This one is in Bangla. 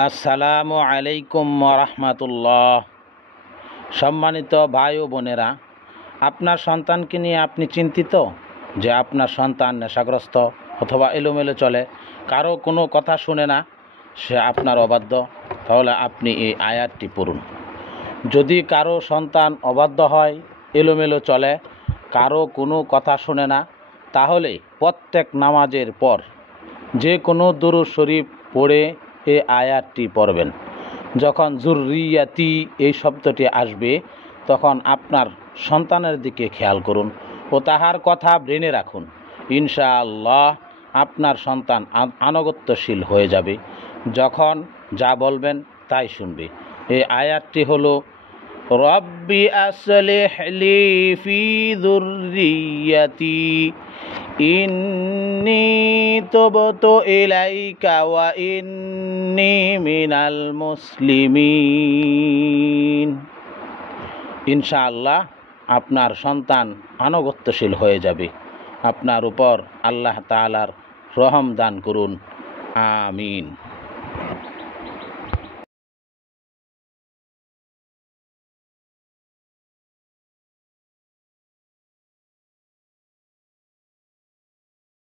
আসসালামু আলাইকুম রাহমাতুল্লাহ। সম্মানিত ভাই ও বোনেরা, আপনার সন্তানকে নিয়ে আপনি চিন্তিত যে আপনার সন্তান নেশাগ্রস্ত অথবা এলোমেলো চলে, কারো কোনো কথা শুনে না, সে আপনার অবাধ্য। তাহলে আপনি এই আয়াতটি পড়ুন। যদি কারো সন্তান অবাধ্য হয়, এলোমেলো চলে, কারো কোনো কথা শুনে না, তাহলে প্রত্যেক নামাজের পর যে কোনো দুরূদ শরীফ পড়ে এই আয়াতটি পড়বেন। যখন যুররিয়াতি এই শব্দটি আসবে, তখন আপনার সন্তানের দিকে খেয়াল করুন ও তাহার কথা ব্রেনে রাখুন। ইনশাআল্লাহ আপনার সন্তান আনুগত্যশীল হয়ে যাবে, যখন যা বলবেন তাই শুনবে। এই আয়াতটি হলো, রব্বি আসলিহ লি ফি যুররিয়াতি ইন্নী তুবতু ইলাইকা ওয়া ইন্নী মিনাল মুসলিমিন। ইনশাআল্লাহ আপনার সন্তান আনুগত্যশীল হয়ে যাবে। আপনার উপর আল্লাহ তাআলার রহম দান করুন, আমিন।